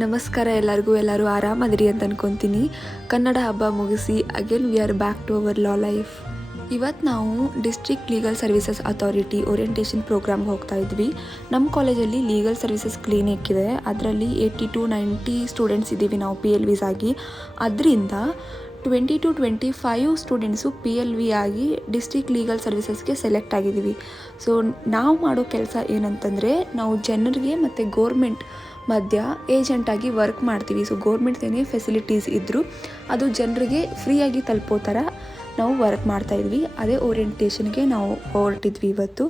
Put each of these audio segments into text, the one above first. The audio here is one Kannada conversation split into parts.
ನಮಸ್ಕಾರ ಎಲ್ಲರಿಗೂ. ಎಲ್ಲರೂ ಆರಾಮದಿರಿ ಅಂತ ಅನ್ಕೊತೀನಿ. ಕನ್ನಡ ಹಬ್ಬ ಮುಗಿಸಿ again we are back to our law life. ಇವತ್ತು ನಾವು district legal services authority orientation ಪ್ರೋಗ್ರಾಮ್ಗೆ ಹೋಗ್ತಾ ಇದ್ವಿ. ನಮ್ಮ ಕಾಲೇಜಲ್ಲಿ ಲೀಗಲ್ ಸರ್ವಿಸಸ್ ಕ್ಲಿನಿಕ್ ಇದೆ. ಅದರಲ್ಲಿ 80 to 90 ಸ್ಟೂಡೆಂಟ್ಸ್ ಇದ್ದೀವಿ ನಾವು PLVs ಆಗಿ. ಅದರಿಂದ 20 to 25 ಸ್ಟೂಡೆಂಟ್ಸು PLV ಆಗಿ ಡಿಸ್ಟ್ರಿಕ್ಟ್ ಲೀಗಲ್ ಸರ್ವಿಸಸ್ಗೆ ಸೆಲೆಕ್ಟ್ ಆಗಿದ್ದೀವಿ. ಸೊ ನಾವು ಮಾಡೋ ಕೆಲಸ ಏನಂತಂದರೆ, ನಾವು ಜನರಿಗೆ ಮತ್ತು ಗೋರ್ಮೆಂಟ್ ಮಧ್ಯ ಏಜೆಂಟಾಗಿ ವರ್ಕ್ ಮಾಡ್ತೀವಿ. ಸೊ ಗೋರ್ಮೆಂಟ್ ಏನೇ ಫೆಸಿಲಿಟೀಸ್ ಇದ್ದರೂ ಅದು ಜನರಿಗೆ ಫ್ರೀಯಾಗಿ ತಲುಪೋ ಥರ ನಾವು ವರ್ಕ್ ಮಾಡ್ತಾಯಿದ್ವಿ. ಅದೇ ಓರಿಯೆಂಟೇಷನ್ಗೆ ನಾವು ಹೊರಟಿದ್ವಿ ಇವತ್ತು.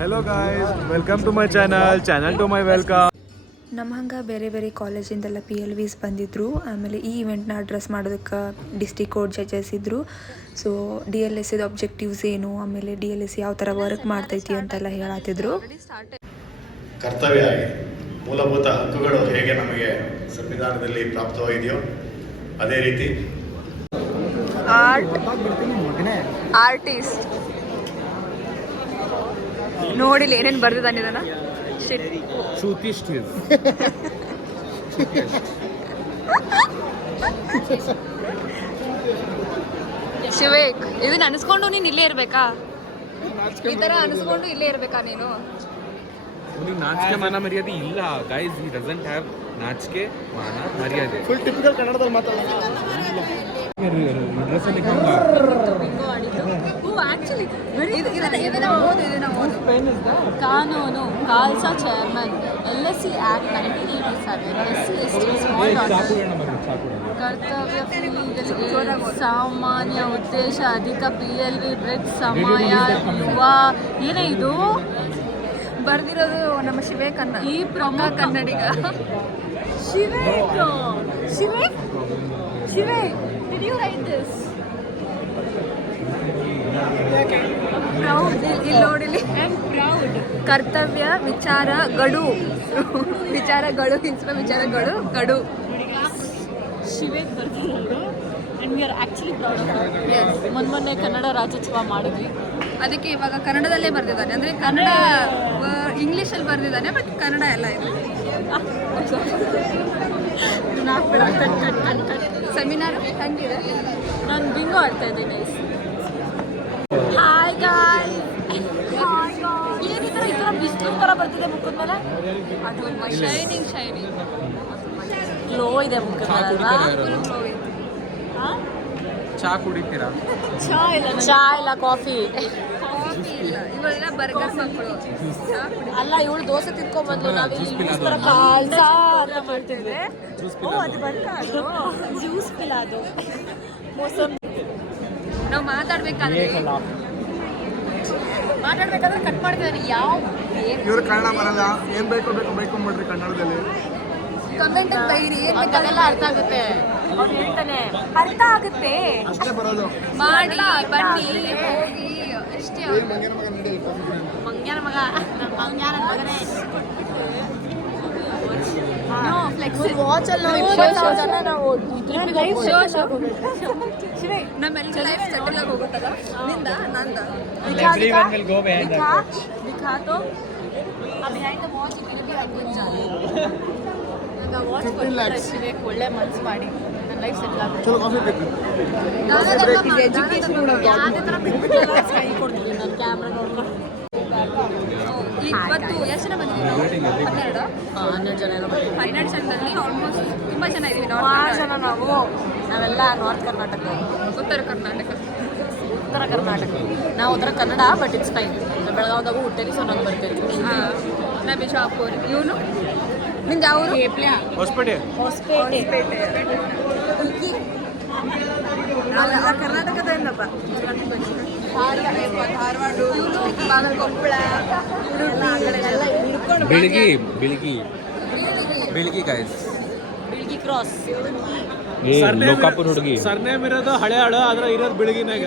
Hello guys, welcome to my channel to my welcome. ನಮ್ಮ ಹಂಗೆ ಬೇರೆ ಬೇರೆ ಕಾಲೇಜಿಂದೆಲ್ಲ PLVs ಬಂದಿದ್ದರು. ಆಮೇಲೆ ಈ ಇವೆಂಟ್ನ ಅಡ್ರೆಸ್ ಮಾಡೋದಕ್ಕೆ ಡಿಸ್ಟ್ರಿಕ್ಟ್ ಕೋರ್ಟ್ ಜಡ್ಜಸ್ ಇದ್ದರು. ಸೊ DLS ಆಬ್ಜೆಕ್ಟಿವ್ಸ್ ಏನು, ಆಮೇಲೆ DLS ಯಾವ ಥರ ವರ್ಕ್ ಮಾಡ್ತೈತಿ ಅಂತೆಲ್ಲ ಹೇಳತ್ತಿದ್ರು. ಕರ್ತವ್ಯ ಆಗಿ ಮೂಲಭೂತ ಹಕ್ಕುಗಳು ಹೇಗೆ ನಮಗೆ ಸಂವಿಧಾನದಲ್ಲಿ ಪ್ರಾಪ್ತವಾಗಿದೆಯೋ ಅದೇ ರೀತಿ ಆರ್ಟಿಸ್ಟ್ ನೋಡಿಲ್ಲ ಏನೇನು ಬರ್ದಿದ್ದಾನಿದಾನ. ಶಿವೇಕ್, ಇದನ್ನ ಅನಿಸ್ಕೊಂಡು ನೀನು ಇಲ್ಲೇ ಇರ್ಬೇಕಾ? ಈ ತರ ಅನಿಸ್ಕೊಂಡು ಇಲ್ಲೇ ಇರ್ಬೇಕಾ ನೀನು? ನಾಚಿಕೆ ಮಾನ ಮರ್ಯಾದೆ ಇಲ್ಲ ಗೈಸ್. ಹಿ ಡಸಂಟ್ ಹ್ಯಾವ್ ನಾಚಿಕೆ ಮಾನ ಮರ್ಯಾದೆ. ಫುಲ್ ಟಿಪಿಕಲ್ ಕನ್ನಡದಲ್ಲಿ ಮಾತಾಡೋದು. ಕಾನೂನು Khalsa chairman LSC act 1987 SC ಕರ್ತವ್ಯ ಸಾಮಾನ್ಯ ಉದ್ದೇಶ ಅಧಿಕ PLV ಬ್ರೆಡ್ ಸಮಯ ಯುವ ಏನೇ ಇದು ಬರ್ದಿರೋದು ನಮ್ಮ ಶಿವೇಕ್ ಅನ್ನ, ಈ ಪ್ರಮುಖ Kannadiga Shivek. Did you write this? Proud. ಇಲ್ಲಿ ನೋಡಿಲಿ, ಕರ್ತವ್ಯ ವಿಚಾರಗಳು ವಿಚಾರಗಳು ಶಿವೇಕ್ ಬರ್ತಿರೋದು. And we are actually proud of it. ಮೊನ್ನೆ ಕನ್ನಡ ರಾಜ್ಯೋತ್ಸವ ಮಾಡಿದ್ವಿ. ಅದಕ್ಕೆ ಇವಾಗ ಕನ್ನಡದಲ್ಲೇ ಬರ್ದಿದ್ದಾನೆ. ಅಂದರೆ ಕನ್ನಡ ಇಂಗ್ಲೀಷಲ್ಲಿ ಬರ್ದಿದ್ದಾನೆ, ಬಟ್ ಕನ್ನಡ ಎಲ್ಲ ಇದೆ. ಸೆಮಿನಾರ್ ಹಂಗಿದೆ. ನಾನು ಬಿಂಗೋ ಆಡ್ತಾ ಇದ್ದೀನಿ. ಹಾಯ್ ಗಾಯ್. ಏನಿದ್ರೆ ಈ ಥರ ಬಿಸಿಲು ಥರ ಬರ್ತಿದೆ ಮುಖದ ಮೇಲೆ. ಅದು ಶೈನಿಂಗ್ ಗ್ಲೋ ಇದೆ ಮುಖದ ಮೇಲೆ ಅಲ್ವಾ? ಚಾ ಕುಡಿತೀರಾ? ಚಾ ಇಲ್ಲ ಕಾಫಿ ಇವೆಲ್ಲ ಬರ್ಗರ್ ಮಕ್ಕಳು ಅಲ್ಲ. ಇವಳು ದೋಸೆ ತಿನ್ಕೊಂಡ್ಬಂದು ನಾವು ಕಾಲ್ಸಾ ಅಂತ ಮಾಡ್ತಿದ್ವಿ. ಜ್ಯೂಸ್ ಪಿಲ್ಲ ಅದು ಮೋಸಂಬಿ. ನಾವು ಮಾತಾಡ್ಬೇಕಾದ್ರೆ ಕಟ್ ಮಾಡ್ತಿದ್ದಾನೆ. ಯಾವ ಇವ್ರು ಕನ್ನಡ ಬರಲ್ಲ, ಏನ್ ಬೈಕೊಂಡ್ಬಿಡ್ರಿ ಕನ್ನಡದಲ್ಲಿ. ಕಮೆಂಟ್ ಬೈರಿ, ಅದೆಲ್ಲ ಅರ್ಥ ಆಗುತ್ತೆ. ಅವ್ನು ಹೇಳ್ತಾನೆ ಅರ್ಥ ಆಗುತ್ತೆ ಅಷ್ಟೇ ಬರೋದು. ಮಾಡಿ ಬನ್ನಿ ಹೋಗಿ ಅಷ್ಟೇ. ಮಂಗ್ಯಾನ ಮಗನೇ. ನಮ್ಮೆಲ್ಲ ಲೈಫ್ ಸೆಟಲ್ ಆಗಿ ಹೋಗುತ್ತಲ್ಲ. ನಿಂದ ನಂದ ಒಳ್ಳೆ ಮನ್ಸು ಮಾಡಿ ನನ್ನ ಲೈಫ್ ಸೆಟಲ್ ಆಗುತ್ತೆ. ಚಲೋ ಕಾಫಿ ಬೇಕು. ಯಾವುದೇ ಥರ ಬಿಟ್ಬಿಟ್ಟು ಕೈ ಕೊಡ್ತೀನಿ ನಾನು ಕ್ಯಾಮ್ರಾ ನೋಡ್ಕೊಂಡು. ಇವತ್ತು ಎಷ್ಟು ಜನ ಬಂದಿದ್ದೀವಿ ನಾವು? 12 ಜನ 12 ಜನದಲ್ಲಿ ಆಲ್ಮೋಸ್ಟ್ ತುಂಬ ಜನ ಇದ್ದೀವಿ. ಭಾಳ ಜನ ನಾವೆಲ್ಲ ನಾರ್ತ್ ಕರ್ನಾಟಕ, ಉತ್ತರ ಕರ್ನಾಟಕ. ನಾವು Uttara Kannada, but it's fine. ಬೆಳಗಾವ್ದಾಗೂ ಹುಟ್ಟೇರಿ, ಸೊ ನಂಗೆ ಬರ್ತೀವಿ. ನಾ ಬಿಜಾಪುರ. ಇವನು ನಿಂದು ಅವರು ಹೊಸಪೇಟೆ. ನಾವೆಲ್ಲ ಕರ್ನಾಟಕದ ಏನಪ್ಪ. ಧಾರವಾಡ, ಬಾಗಲಕೊಪ್ಪಳ, ಬೆಳಗಿ ಗೈಸ್. ಬಿಳ್ಗಿ ಕ್ರಾಸ್. ಲೋಕಾಪುರ ಹುಡುಗಿ. ಸರ್ನೇಮ್ ಇರೋದು ಹಳೆ ಹಾಡು, ಆದ್ರೆ ಇರೋದು ಬೆಳಗಿನಾಗ.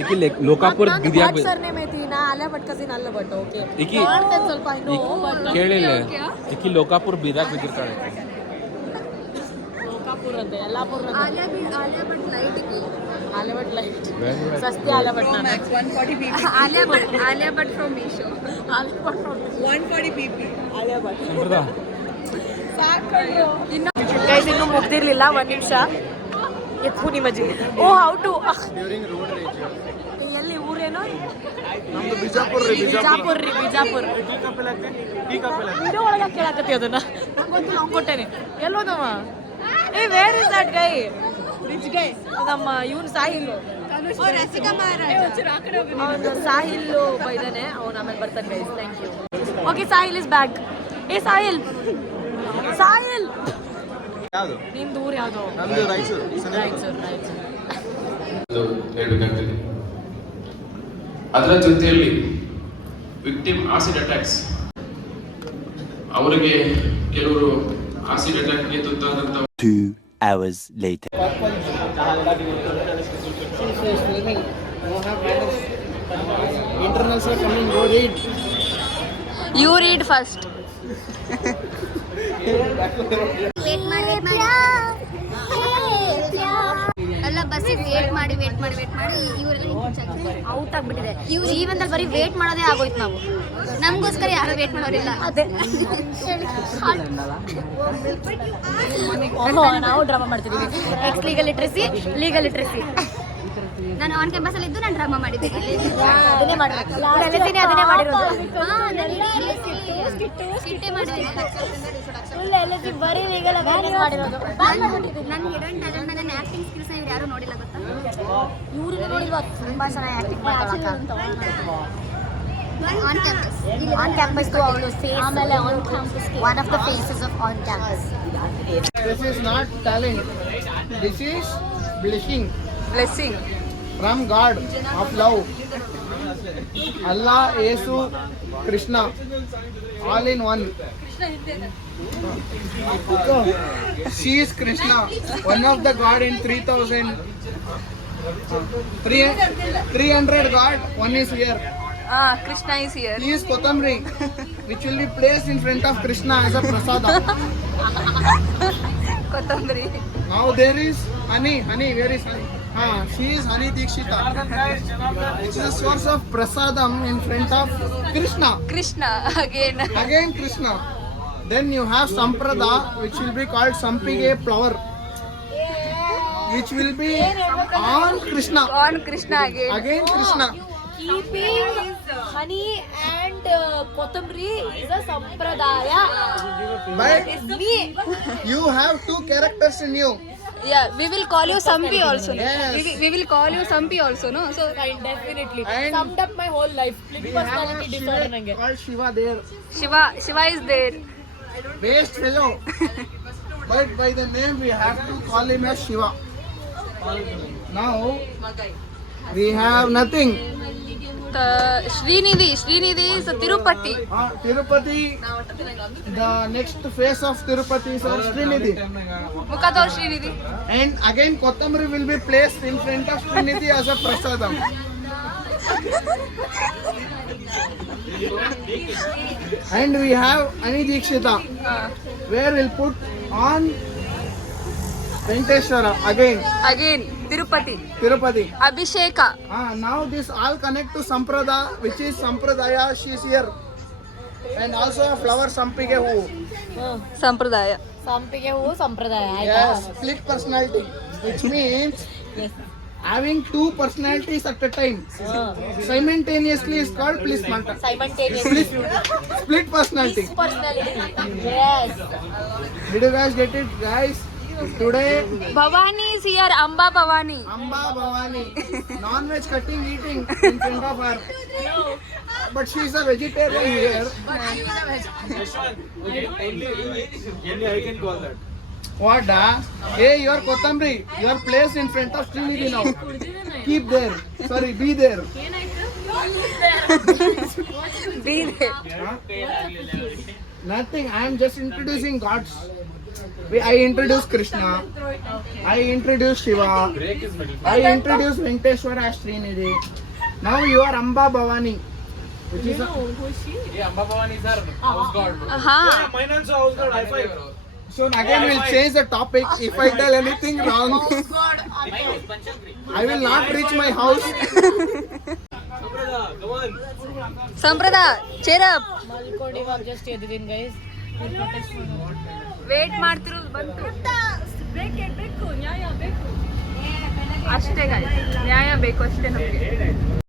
ಏಕಿ ಲೋಕಾಪುರ ಬಿರಿಯಾನಿ ಸರ್ನೇ ಮೇತಿ ನಾ ಅಲ್ಲೇ ಭಟ್ ಕಸಿನ್ ಅಲ್ಲ ಬಟ್ ಓಕೆ ಈಕಿ ಮಾಡ್ತೇನೆ ಸ್ವಲ್ಪ ಇನ್ನು ಬಟ್ ಕೇಳಿಲ್ಲ ಏಕಿ ಲೋಕಾಪುರ ಬಿರಿಯಾನಿ ಬಿದ್ದಿರ್ತಾಳೆ ಲೋಕಾಪುರ ಅಂತ ಯಲ್ಲಾಪುರ ಅಂತ आलिया भट्ट लाइट सस्ते आलिया भट्ट ना 140 pp Alia Bhatt from Meesho Alia Bhatt from 140 pp Alia Bhatt ಸಾಕಣ್ಣ ಗೈಸ್ ಇನ್ನು ಮುಗ್ದಿರ್ಲಿಲ್ಲ ಒಂದು ನಿಮಿಷ ಎತ್ತು ನಿಮ್ಮ ಜಿಲ್ಲೆ ಓ ಹೌ ಟು ಎಲ್ಲಿ ಊರೇನು ನಮ್ದು ಬಿಜಾಪುರ ರೀ ಬಿಜಾಪುರ ವಿಡಿಯೋ ಒಳಗೆ ಕೇಳಾಕತ್ತಿ ಅದನ್ನ ನಂಗೊಂದು ನಾವು ಕೊಟ್ಟೇನೆ ಎಲ್ಲೋದವ ಏ where is that guy rich guy ನಮ್ಮ ಇವನು ಸಾಹಿಲ್ ಸಾಹಿಲ್ ಇದ್ದಾನೆ ಅವನು ಆಮೇಲೆ ಬರ್ತಾನೆ guys thank you okay Sahil is back ಏ ಸಾಹಿಲ್ ಯಾವುದು ನಿಮ್ದು ಊರು ಯಾವುದು ನಮ್ದು ರಾಯಚೂರು ಹೇಳ್ಬೇಕಾಗ್ತದೆ. ಅದರ ಜೊತೆಯಲ್ಲಿ ವಿಕ್ಟಿಮ್ ಆಸಿಡ್ ಅಟ್ಯಾಕ್ಸ್, ಅವರಿಗೆ ಕೆಲವರು acid ಅಟ್ಯಾಕ್ಗೆ ತುತ್ತಾದಂತ 2 hours later. Internals are coming, go read. You read first. ಅಲ್ಲ ಬಸ್ಸಿಗೆ ವೇಟ್ ಮಾಡಿ ಇವರೆಲ್ಲ ಔಟ್ ಆಗ್ಬಿಟ್ಟಿದೆ. ಇವ್ರು ಜೀವನದಲ್ಲಿ ಬರೀ ವೇಟ್ ಮಾಡೋದೇ ಆಗೋಯ್ತು. ನಾವು ನಮಗೋಸ್ಕರ ಯಾರು ವೇಟ್ ಮಾಡೋರಿಲ್ಲ. ಅದೇ ನಾವು ಡ್ರಾಮಾ ಮಾಡ್ತಿದ್ದೀವಿ. ಎಕ್ಸ್ ಲೀಗಲ್ ಲಿಟ್ರಸಿ ನಾನು ಆನ್ ಕ್ಯಾಂಪಸ್ ಅಲ್ಲಿ ಇದ್ದು ನಾನು ಡ್ರಾಮಾ ಮಾಡಿದ್ದೆ. ಅದನ್ನೇ ಮಾಡಬೇಕು. ಅದನ್ನೇ ಮಾಡಿರೋದು. ಬರೀ ಲೀಗಲ್ ಮಾಡಿರೋದು. ನನ್ನ ಹಿಡನ್ ಟ್ಯಾಲೆಂಟ್, ನನ್ನ ಆಕ್ಟಿಂಗ್ ಸ್ಕಿಲ್ಸ್ ಇವ್ರು ಯಾರು ನೋಡಿಲ್ಲ ಗೊತ್ತಾ? ಇವ್ರಿಗೆ ನೋಡಿಲ್ವಾ ತುಂಬಾ ಚೆನ್ನಾಗಿ ಆಕ್ಟಿಂಗ್ ಮಾಡ್ತಾಳೆ. ಆನ್ ಕ್ಯಾಂಪಸ್ ಅವಳು ಆಮೇಲೆ on campus one of the faces of on campus. This is not talent. This is blessing from God of love. Allah, Yesu, Krishna, all in one. So, she is Krishna, one of the God in 300 God. One is here. Krishna is here. He is Kotamri, which will be placed in front of Krishna as a prasada. Kothambari. Now there is honey. Where is honey? She is Honey Dikshita, which is a source of prasadam in front of Krishna. Again Krishna. Then you have Samprada, which will be called Sampige flower, which will be on Krishna. Again Krishna. Keeping honey and Kothambari is a sampradaya. But It's me. you have two characters in you. Yeah, we will call you Sampi also. Yes. We will call you Sampi also, no? So definitely And summed up my whole life. Split We have personality disorder nange. called Shiva there. Shiva is there. Waste fellow. But by the name we have to call him as Shiva. Now we have nothing. Srinidhi is Tirupati. Tirupati, the next phase of Tirupati is Srinidhi. Mukador Srinidhi. And again Kothambari will be placed in front of Srinidhi as a prasadam. And we have Ani Dikshita, where we'll put on Venkateshwara again. Tirupati. Abhisheka. Now this all connect to Samprada, which is Sampradaya. She is here. And also a flower Sampige Hu. Sampradaya. Sampige hu sampradaya. Yes, split personality, which means having two personalities at a time. Simultaneously is called plismanta. Simultaneously. Split personality. Personality. Yes. Did you guys get it, guys? Today, Bhavani is here. Amba Bhavani. Amba Bhavani, non-veg cutting, eating in front of her. But she is a vegetarian here. I can call that. What? Hey, you are Kothambari. You are placed in front of Srinidhi now. Keep there. Sorry, be there. Be there. Nothing. I am just introducing gods. I introduce Krishna. I introduce Shiva. I introduce Venkateshwara as Srinidhi. Now you are Amba Bhavani. Which is so again we'll change the topic. If I tell anything wrong, I will not reach my house. ಸಂಪ್ರದ ಚೇರಪ್ ಮಲ್ಕೊಂಡು ಇವಾಗ ಜಸ್ಟ್ ಎದ್ದಿದ್ದೀನಿ ಗೈಸ್ ವೇಟ್ ಮಾಡ್ತಿರೋದು ಬಂತು ಬೇಕು ನ್ಯಾಯ ಬೇಕು ಅಷ್ಟೇ ಗೈಸ್ ನ್ಯಾಯ ಬೇಕು ಅಷ್ಟೇ ನಮಗೆ